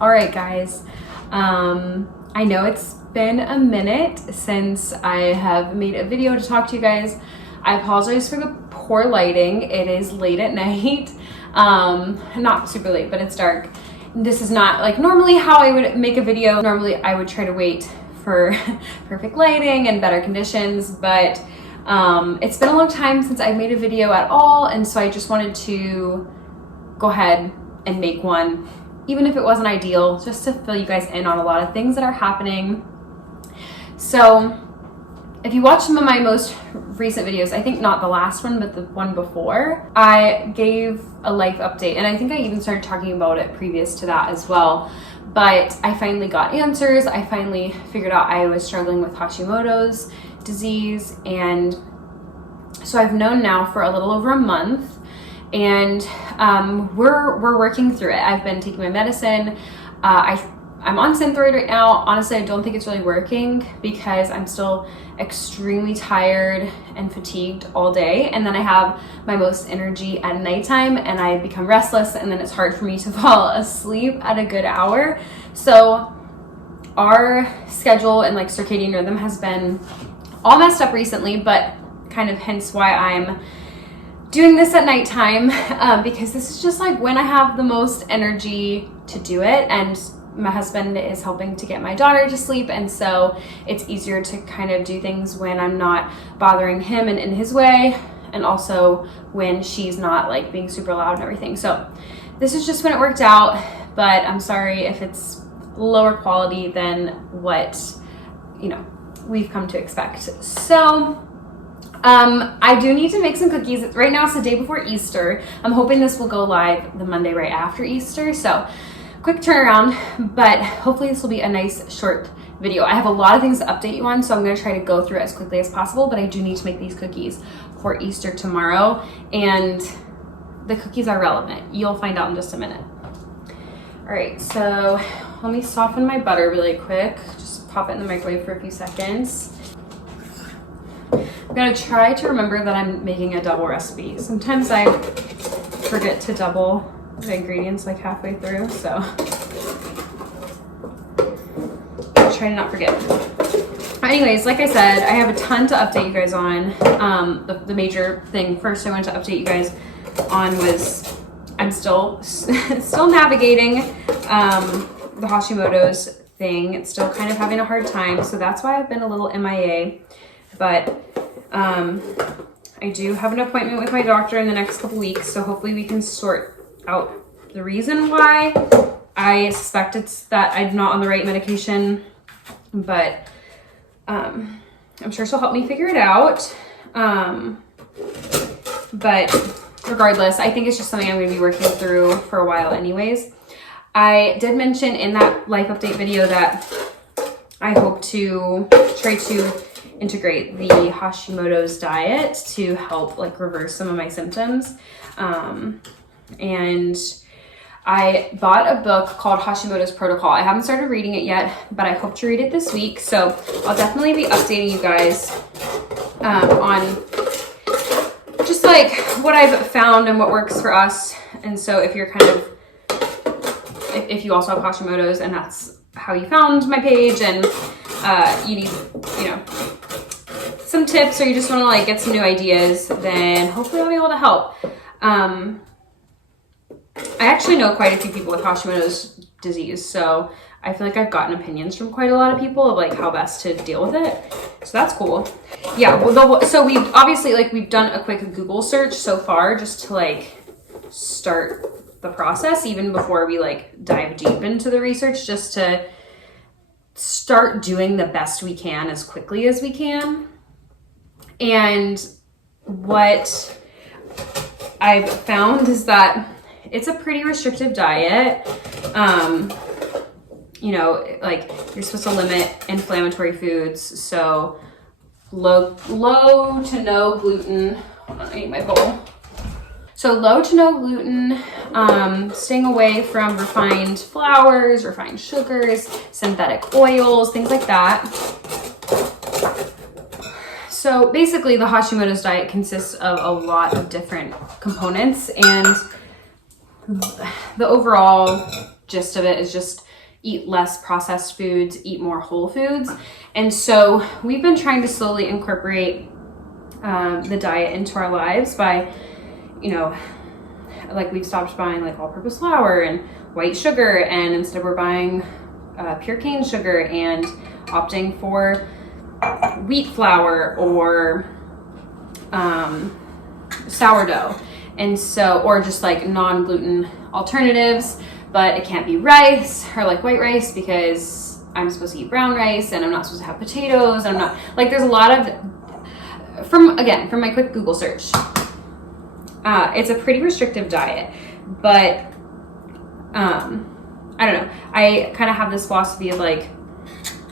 All right, guys. I know it's been a minute since I have made a video to talk to you guys. I apologize for the poor lighting. It is late at night. Not super late, but it's dark. This is not like normally how I would make a video. Normally I would try to wait for perfect lighting and better conditions, but it's been a long time since I made a video at all, and so I just wanted to go ahead and make one, even if it wasn't ideal, just to fill you guys in on a lot of things that are happening. So if you watch some of my most recent videos, I think not the last one, but the one before, I gave a life update, and I think I even started talking about it previous to that as well. But I finally got answers. I finally figured out I was struggling with Hashimoto's disease, and so I've known now for a little over a month. And we're working through it. I've been taking my medicine. I'm on Synthroid right now. Honestly, I don't think it's really working because I'm still extremely tired and fatigued all day. And then I have my most energy at nighttime, and I become restless, and then it's hard for me to fall asleep at a good hour. So our schedule and like circadian rhythm has been all messed up recently, but kind of hence why I'm doing this at nighttime, because this is just like when I have the most energy to do it, and my husband is helping to get my daughter to sleep, and so it's easier to kind of do things when I'm not bothering him and in his way, and also when she's not like being super loud and everything. So this is just when it worked out, but I'm sorry if it's lower quality than what, you know, we've come to expect. So I do need to make some cookies. Right now it's the day before Easter. I'm hoping this will go live the Monday right after Easter. So quick turnaround, but hopefully this will be a nice short video. I have a lot of things to update you on, so I'm going to try to go through it as quickly as possible, but I do need to make these cookies for Easter tomorrow, and the cookies are relevant. You'll find out in just a minute. All right, so let me soften my butter really quick. Just pop it in the microwave for a few seconds. I'm gonna try to remember that I'm making a double recipe. Sometimes I forget to double the ingredients like halfway through, so I'll try to not forget. Anyways, like I said, I have a ton to update you guys on. The major thing first I wanted to update you guys on was I'm still navigating the Hashimoto's thing. It's still kind of having a hard time, so that's why I've been a little MIA. But I do have an appointment with my doctor in the next couple weeks, so hopefully we can sort out the reason why. I suspect it's that I'm not on the right medication, but I'm sure she'll help me figure it out. But regardless, I think it's just something I'm going to be working through for a while anyways. I did mention in that life update video that I hope to try to integrate the Hashimoto's diet to help like reverse some of my symptoms. And I bought a book called Hashimoto's Protocol. I haven't started reading it yet, but I hope to read it this week. So I'll definitely be updating you guys on just like what I've found and what works for us. And so if you're kind of, if you also have Hashimoto's and that's how you found my page, and you need, you know, some tips, or you just want to like get some new ideas, then hopefully I'll be able to help. I actually know quite a few people with Hashimoto's disease, so I feel like I've gotten opinions from quite a lot of people of like how best to deal with it. So that's cool. Yeah, well, so we've obviously like we've done a quick Google search so far just to like start the process, even before we like dive deep into the research, just to start doing the best we can as quickly as we can. And what I've found is that it's a pretty restrictive diet. You know, like you're supposed to limit inflammatory foods. So low to no gluten. Hold on, I need my bowl. So low to no gluten, staying away from refined flours, refined sugars, synthetic oils, things like that. So basically the Hashimoto's diet consists of a lot of different components, and the overall gist of it is just eat less processed foods, eat more whole foods. And so we've been trying to slowly incorporate the diet into our lives by, you know, like we've stopped buying like all-purpose flour and white sugar, and instead we're buying pure cane sugar and opting for wheat flour or sourdough. And so, or just like non-gluten alternatives, but it can't be rice or like white rice because I'm supposed to eat brown rice and I'm not supposed to have potatoes. I'm not, like, there's a lot of, from my quick Google search, it's a pretty restrictive diet, but I don't know. I kind of have this philosophy of like,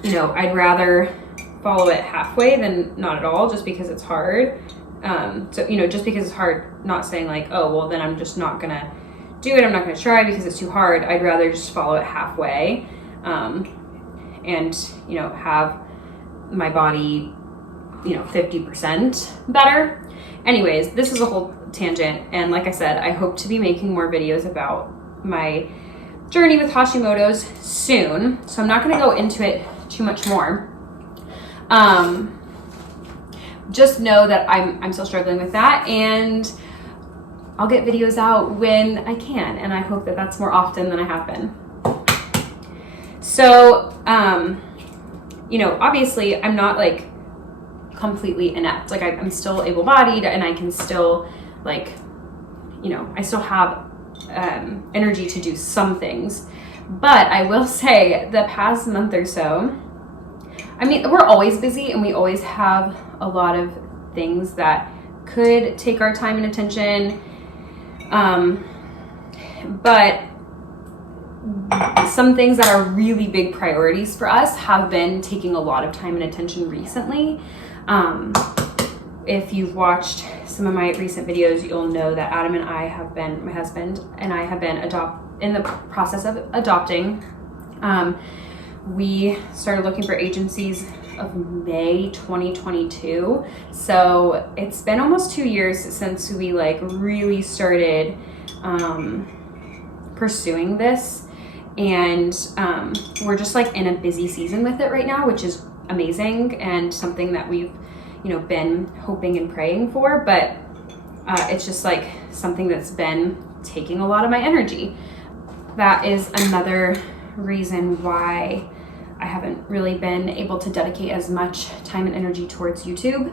you know, I'd rather follow it halfway than not at all, just because it's hard. So, you know, just because it's hard, not saying like, oh, well, then I'm just not gonna do it. I'm not gonna try because it's too hard. I'd rather just follow it halfway, and, you know, have my body, you know, 50% better. Anyways, this is a whole tangent. And like I said, I hope to be making more videos about my journey with Hashimoto's soon. So I'm not gonna go into it too much more. Just know that I'm still struggling with that, and I'll get videos out when I can, and I hope that that's more often than I have been. So, you know, obviously I'm not like completely inept. Like I'm still able-bodied, and I can still, like, you know, I still have energy to do some things. But I will say the past month or so, I mean, we're always busy and we always have a lot of things that could take our time and attention. But some things that are really big priorities for us have been taking a lot of time and attention recently. If you've watched some of my recent videos, you'll know that Adam and I have been, my husband and I have been in the process of adopting. We started looking for agencies of May 2022. So it's been almost 2 years since we like really started pursuing this. And we're just like in a busy season with it right now, which is amazing and something that we've, you know, been hoping and praying for. But it's just like something that's been taking a lot of my energy. That is another reason why I haven't really been able to dedicate as much time and energy towards YouTube.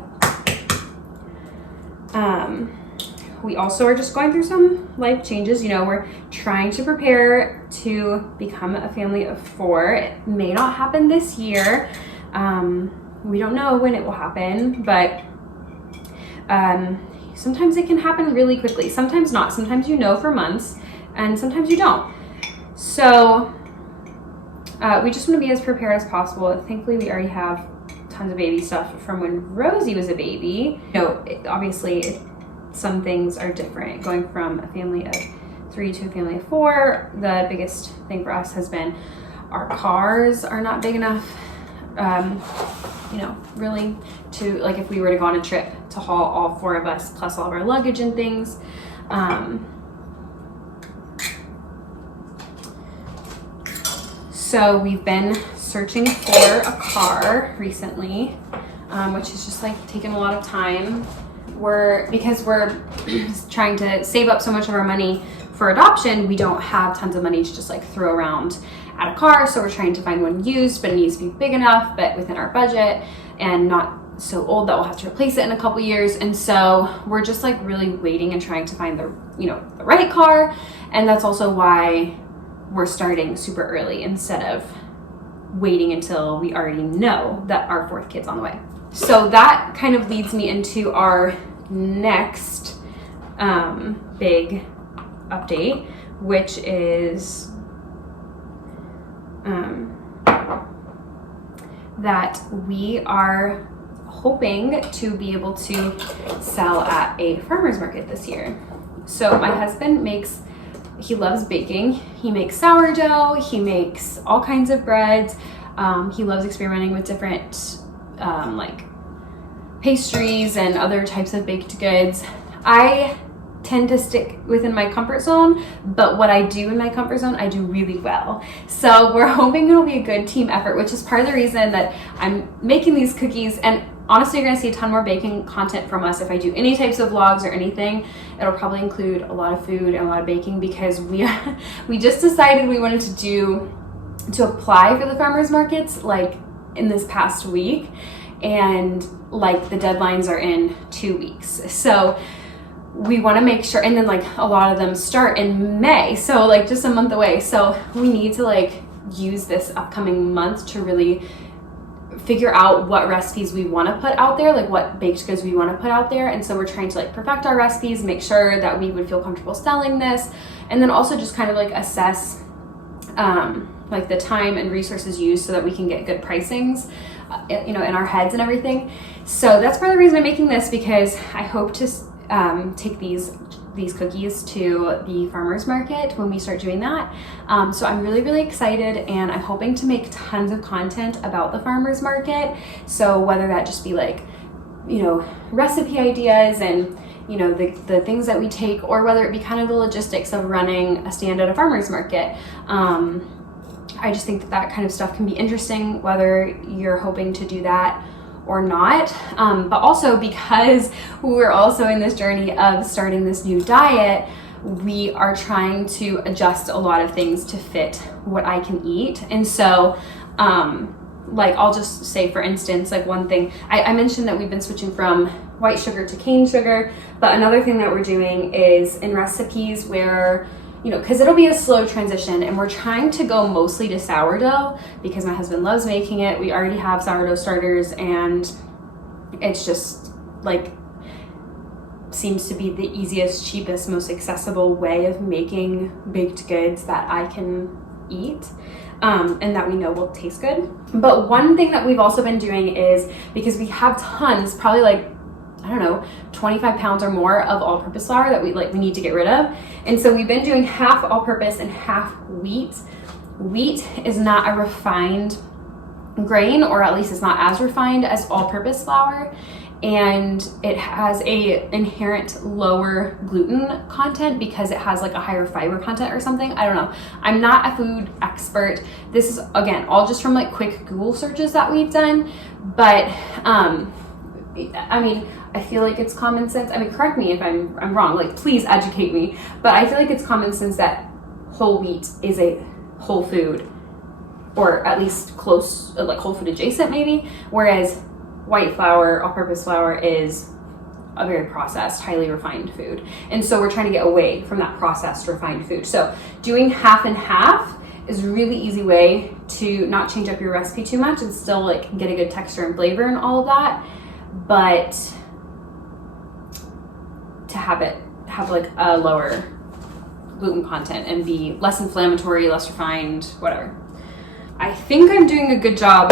We also are just going through some life changes. You know, we're trying to prepare to become a family of 4. It may not happen this year. We don't know when it will happen, but sometimes it can happen really quickly. Sometimes not. Sometimes you know for months, and sometimes you don't. So we just want to be as prepared as possible. Thankfully, we already have tons of baby stuff from when Rosie was a baby. You know, obviously, some things are different. Going from a family of 3 to a family of 4, the biggest thing for us has been our cars are not big enough, you know, really to, like, if we were to go on a trip to haul all 4 of us plus all of our luggage and things. So we've been searching for a car recently, which is just like taking a lot of time. Because we're trying to save up so much of our money for adoption, we don't have tons of money to just like throw around at a car. So we're trying to find one used, but it needs to be big enough, but within our budget, and not so old that we'll have to replace it in a couple years. And so we're just like really waiting and trying to find the, you know, the right car. And that's also why we're starting super early instead of waiting until we already know that our 4th kid's on the way. So that kind of leads me into our next big update, which is that we are hoping to be able to sell at a farmer's market this year. So my husband he loves baking. He makes sourdough, he makes all kinds of breads. He loves experimenting with different like pastries and other types of baked goods. I tend to stick within my comfort zone, but what I do in my comfort zone, I do really well. So we're hoping it'll be a good team effort, which is part of the reason that I'm making these cookies. And honestly, you're gonna see a ton more baking content from us. If I do any types of vlogs or anything, it'll probably include a lot of food and a lot of baking, because we just decided we wanted to apply for the farmers markets like in this past week, and like the deadlines are in 2 weeks. So we want to make sure, and then like a lot of them start in May, so like just a month away. So we need to like use this upcoming month to really figure out what recipes we want to put out there, like what baked goods we want to put out there. And so we're trying to like perfect our recipes, make sure that we would feel comfortable selling this, and then also just kind of like assess like the time and resources used so that we can get good pricings, you know, in our heads and everything. So that's part of the reason I'm making this, because I hope to take these cookies to the farmers market when we start doing that. So I'm really excited, and I'm hoping to make tons of content about the farmers market. So whether that just be like, you know, recipe ideas and, you know, the things that we take, or whether it be kind of the logistics of running a stand at a farmers market. I just think that kind of stuff can be interesting, whether you're hoping to do that or not. But also because we're also in this journey of starting this new diet, we are trying to adjust a lot of things to fit what I can eat. And so, like, I'll just say, for instance, like one thing, I mentioned that we've been switching from white sugar to cane sugar, but another thing that we're doing is in recipes where, you know, because it'll be a slow transition, and we're trying to go mostly to sourdough because my husband loves making it. We already have sourdough starters, and it's just like seems to be the easiest, cheapest, most accessible way of making baked goods that I can eat, and that we know will taste good. But one thing that we've also been doing is, because we have tons, probably like, I don't know, 25 pounds or more of all-purpose flour that we need to get rid of. And so we've been doing half all-purpose and half wheat. Wheat is not a refined grain, or at least it's not as refined as all-purpose flour, and it has a inherent lower gluten content because it has like a higher fiber content or something. I don't know. I'm not a food expert. This is, again, all just from like quick Google searches that we've done, but I mean, I feel like it's common sense. I mean, correct me if I'm wrong, like please educate me, but I feel like it's common sense that whole wheat is a whole food, or at least close, like whole food adjacent maybe, whereas white flour, all-purpose flour, is a very processed, highly refined food. And so we're trying to get away from that processed, refined food. So doing half and half is a really easy way to not change up your recipe too much and still like get a good texture and flavor and all of that, but to have like a lower gluten content and be less inflammatory, less refined, whatever. I think I'm doing a good job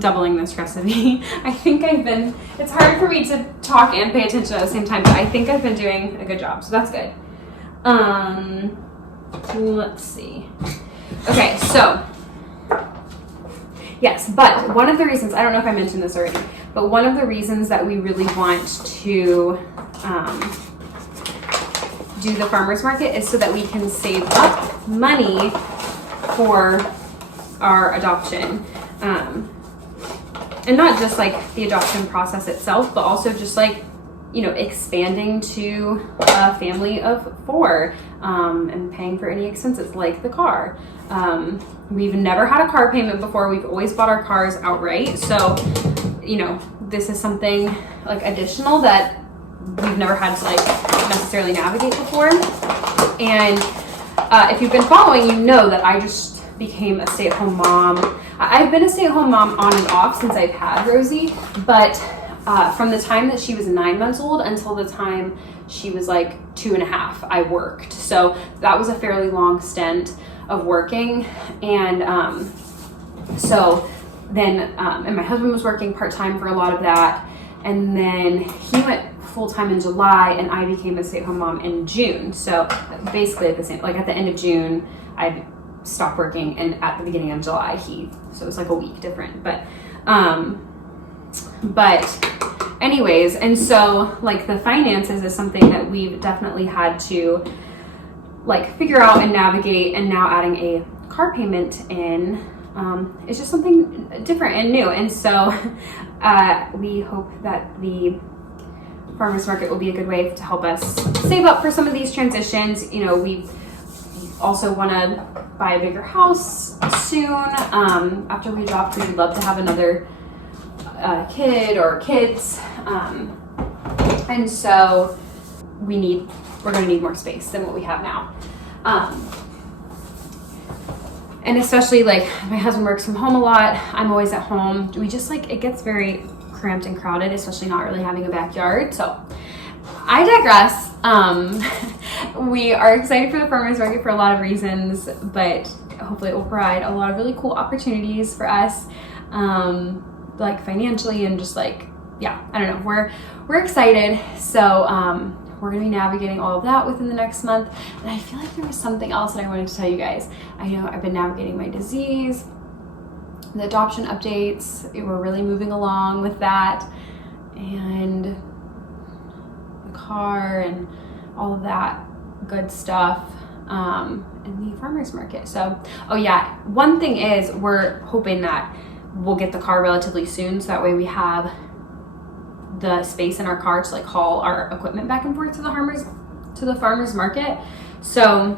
doubling this recipe. It's hard for me to talk and pay attention at the same time, but I think I've been doing a good job, so that's good. Let's see. Okay, so, yes, but one of the reasons, I don't know if I mentioned this already, but one of the reasons that we really want to do the farmers market is so that we can save up money for our adoption, and not just like the adoption process itself, but also just like, you know, expanding to a family of 4, and paying for any expenses like the car. We've never had a car payment before. We've always bought our cars outright, so, you know, this is something like additional that we've never had to like necessarily navigate before. And if you've been following, you know that I just became a stay-at-home mom. I've been a stay-at-home mom on and off since I've had Rosie, but from the time that she was 9 months old until the time she was like 2.5, I worked. So that was a fairly long stint of working. And so then, and my husband was working part-time for a lot of that. And then he went full-time in July, and I became a stay-at-home mom in June. So basically at the same, like at the end of June, I stopped working, and at the beginning of July, so it was like a week different. But anyways, and so like the finances is something that we've definitely had to like figure out and navigate, and now adding a car payment in, it's just something different and new. And so we hope that the farmers market will be a good way to help us save up for some of these transitions. You know, we also want to buy a bigger house soon. After we adopt, we'd love to have another kid or kids. And so we're going to need more space than what we have now. And especially like my husband works from home a lot. I'm always at home. We just like, it gets very cramped and crowded, especially not really having a backyard. So I digress. We are excited for the farmers market for a lot of reasons, but hopefully it will provide a lot of really cool opportunities for us, like financially and just like, yeah, I don't know. We're excited. So we're gonna be navigating all of that within the next month. And I feel like there was something else that I wanted to tell you guys. I know I've been navigating my disease, the adoption updates. We're really moving along with that, and the car and all of that good stuff, and the farmers market. So, oh yeah, one thing is we're hoping that we'll get the car relatively soon, so that way we have the space in our car to like haul our equipment back and forth to the farmers market. So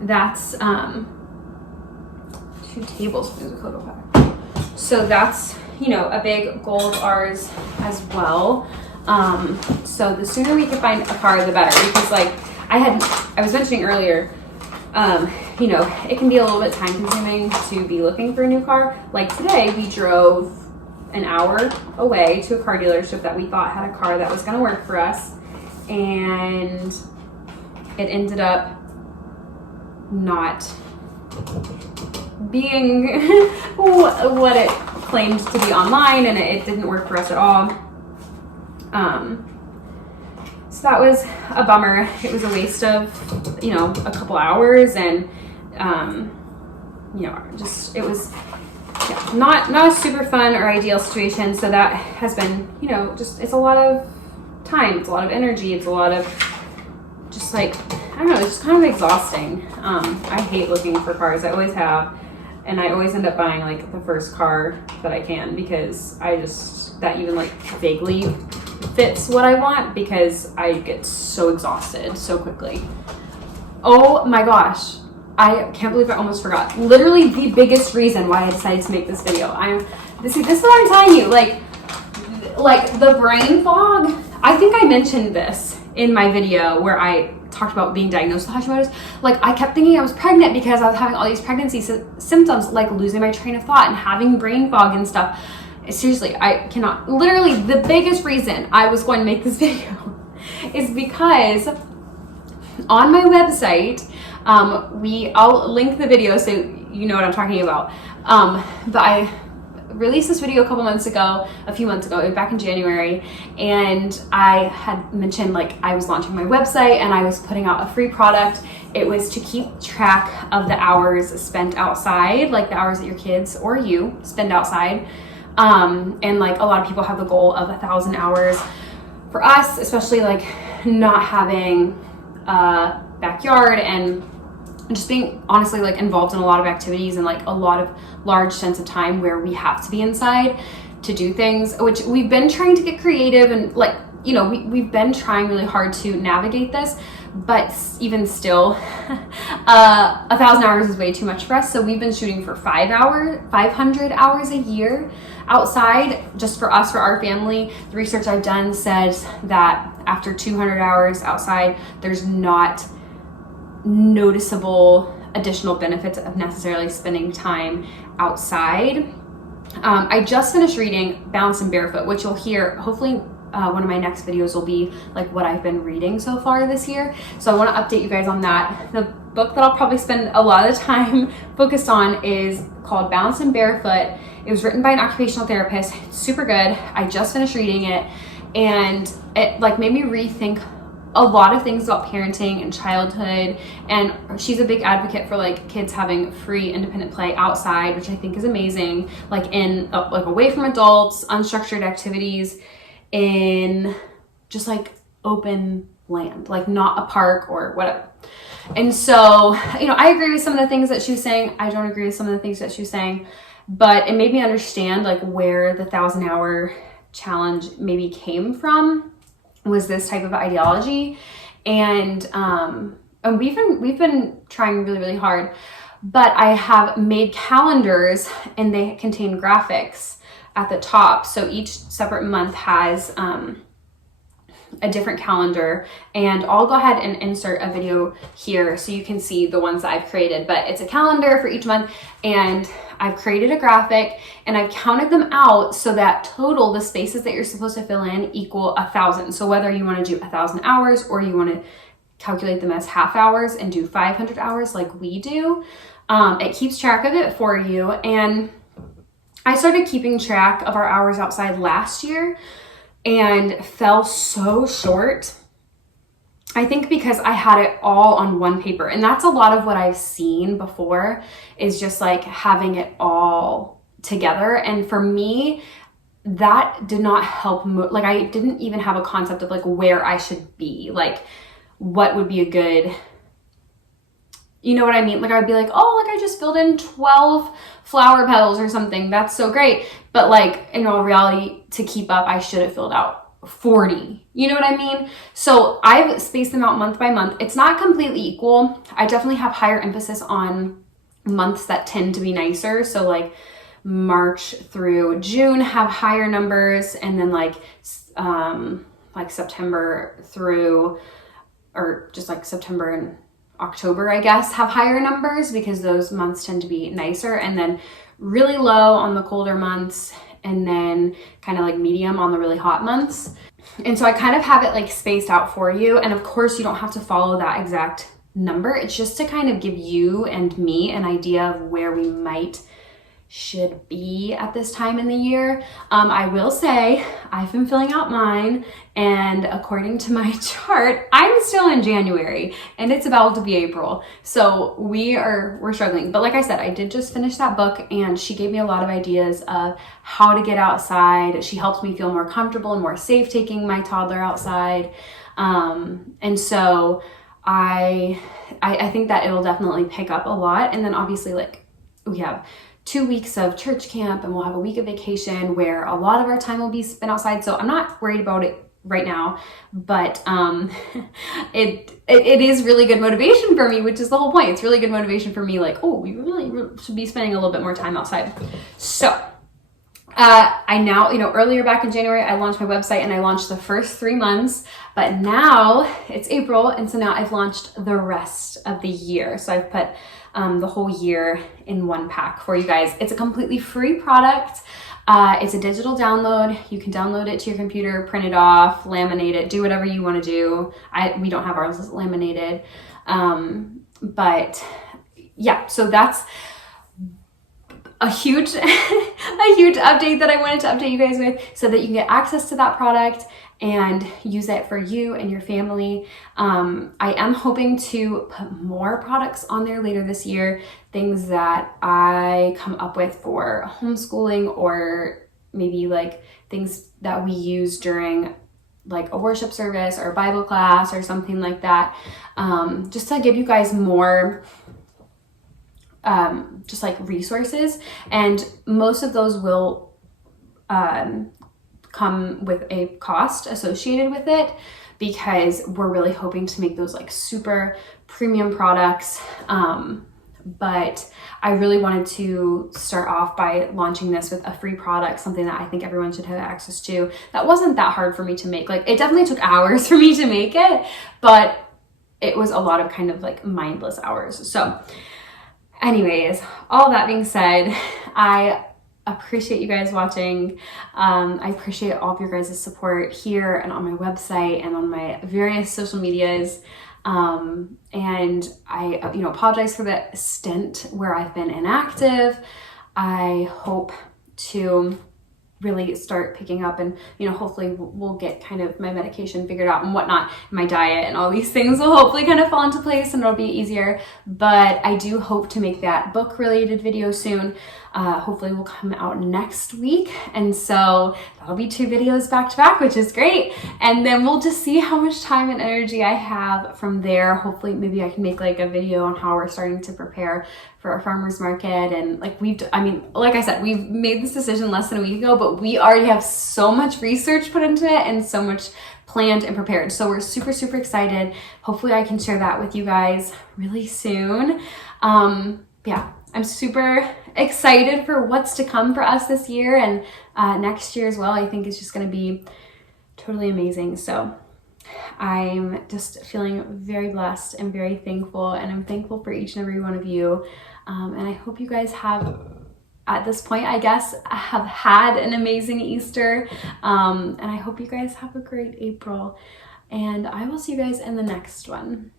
that's 2 tablespoons of cocoa powder. So that's, you know, a big goal of ours as well. So the sooner we can find a car, the better, because like I was mentioning earlier, you know, it can be a little bit time consuming to be looking for a new car. Like today we drove an hour away to a car dealership that we thought had a car that was going to work for us, and it ended up not being what it claimed to be online, and it didn't work for us at all. So that was a bummer. It was a waste of, you know, a couple hours, and you know, just it was not a super fun or ideal situation. So that has been, you know, just, it's a lot of time, it's a lot of energy, it's a lot of just like, I don't know, it's just kind of exhausting. I hate looking for cars. I always have, and I always end up buying like the first car that I can, because that even like vaguely fits what I want, because I get so exhausted so quickly. Oh my gosh, I can't believe I almost forgot. Literally the biggest reason why I decided to make this video. This is what I'm telling you, like the brain fog. I think I mentioned this in my video where I talked about being diagnosed with Hashimoto's. Like I kept thinking I was pregnant because I was having all these pregnancy symptoms, like losing my train of thought and having brain fog and stuff. Seriously, I cannot. Literally the biggest reason I was going to make this video is because on my website, I'll link the video so you know what I'm talking about. But I released this video a few months ago, back in January, and I had mentioned like I was launching my website and I was putting out a free product. It was to keep track of the hours spent outside, like the hours that your kids or you spend outside. And like a lot of people have the goal of 1,000 hours. For us, especially like not having a backyard and just being honestly like involved in a lot of activities and like a lot of large sense of time where we have to be inside to do things, which we've been trying to get creative and like, you know, we've been trying really hard to navigate this, but even still, 1,000 hours is way too much for us. So we've been shooting for 500 hours a year outside, just for us, for our family. The research I've done says that after 200 hours outside, there's not noticeable additional benefits of necessarily spending time outside. I just finished reading Balanced and Barefoot, which you'll hear, hopefully one of my next videos will be like what I've been reading so far this year. So I want to update you guys on that. The book that I'll probably spend a lot of the time focused on is called Balanced and Barefoot. It was written by an occupational therapist. It's super good. I just finished reading it, and it like made me rethink a lot of things about parenting and childhood. And she's a big advocate for like kids having free independent play outside, which I think is amazing, like in like away from adults, unstructured activities. in just like open land, like not a park or whatever. And so, I agree with some of the things that she was saying. I don't agree with some of the things that she was saying, but it made me understand like where the 1,000-hour challenge maybe came from, was this type of ideology. And we've been trying really, really hard, but I have made calendars and they contain graphics at the top. So each separate month has a different calendar, and I'll go ahead and insert a video here so you can see the ones that I've created, but it's a calendar for each month, and I've created a graphic and I've counted them out so that total, the spaces that you're supposed to fill in equal 1,000. So whether you want to do 1,000 hours or you want to calculate them as half hours and do 500 hours like we do, it keeps track of it for you. And I started keeping track of our hours outside last year and fell so short. I think because I had it all on one paper, and that's a lot of what I've seen before, is just like having it all together. And for me, that did not help. Like I didn't even have a concept of like where I should be, like what would be a good, you know what I mean? Like I'd be like, oh, like I just filled in 12 flower petals or something. That's so great. But like in all reality, to keep up, I should have filled out 40. You know what I mean? So I've spaced them out month by month. It's not completely equal. I definitely have higher emphasis on months that tend to be nicer. So like March through June have higher numbers, and then like September through, or just like September and October, I guess, have higher numbers because those months tend to be nicer, and then really low on the colder months, and then kind of like medium on the really hot months. And so I kind of have it like spaced out for you. And of course you don't have to follow that exact number. It's just to kind of give you and me an idea of where we should be at this time in the year. I will say I've been filling out mine, and according to my chart, I'm still in January and it's about to be April. So we're struggling. But like I said, I did just finish that book, and she gave me a lot of ideas of how to get outside. She helped me feel more comfortable and more safe taking my toddler outside. And so I think that it'll definitely pick up a lot. And then obviously like we have 2 weeks of church camp, and we'll have a week of vacation where a lot of our time will be spent outside. So I'm not worried about it right now, but it is really good motivation for me, which is the whole point. It's really good motivation for me, like, oh, we really should be spending a little bit more time outside. So I now, earlier back in January, I launched my website and I launched the first 3 months, but now it's April. And so now I've launched the rest of the year. So I've put the whole year in one pack for you guys. It's a completely free product. It's a digital download. You can download it to your computer, print it off, laminate it, do whatever you want to do. We don't have ours laminated. But yeah, so that's a huge, a huge update that I wanted to update you guys with, so that you can get access to that product and use it for you and your family. I am hoping to put more products on there later this year, things that I come up with for homeschooling, or maybe like things that we use during like a worship service or a Bible class or something like that, just to give you guys more just like resources. And most of those will come with a cost associated with it, because we're really hoping to make those like super premium products. But I really wanted to start off by launching this with a free product, something that I think everyone should have access to. That wasn't that hard for me to make. Like, it definitely took hours for me to make it, but it was a lot of kind of like mindless hours. So anyways, all that being said, I appreciate you guys watching. I appreciate all of your guys' support here and on my website and on my various social medias. And I, apologize for the stint where I've been inactive. I hope to really start picking up, and hopefully we'll get kind of my medication figured out and whatnot, my diet and all these things will hopefully kind of fall into place and it'll be easier. But I do hope to make that book related video soon. Hopefully will come out next week, and so that'll be 2 videos back to back, which is great. And then we'll just see how much time and energy I have from there. Hopefully maybe I can make like a video on how we're starting to prepare for our farmers market. And like like I said, we've made this decision less than a week ago, but we already have so much research put into it and so much planned and prepared. So we're super, super excited. Hopefully I can share that with you guys really soon. Yeah, I'm super excited for what's to come for us this year and next year as well. I think it's just going to be totally amazing. So I'm just feeling very blessed and very thankful, and I'm thankful for each and every one of you. And I hope you guys have, at this point, I guess, have had an amazing Easter. And I hope you guys have a great April. And I will see you guys in the next one.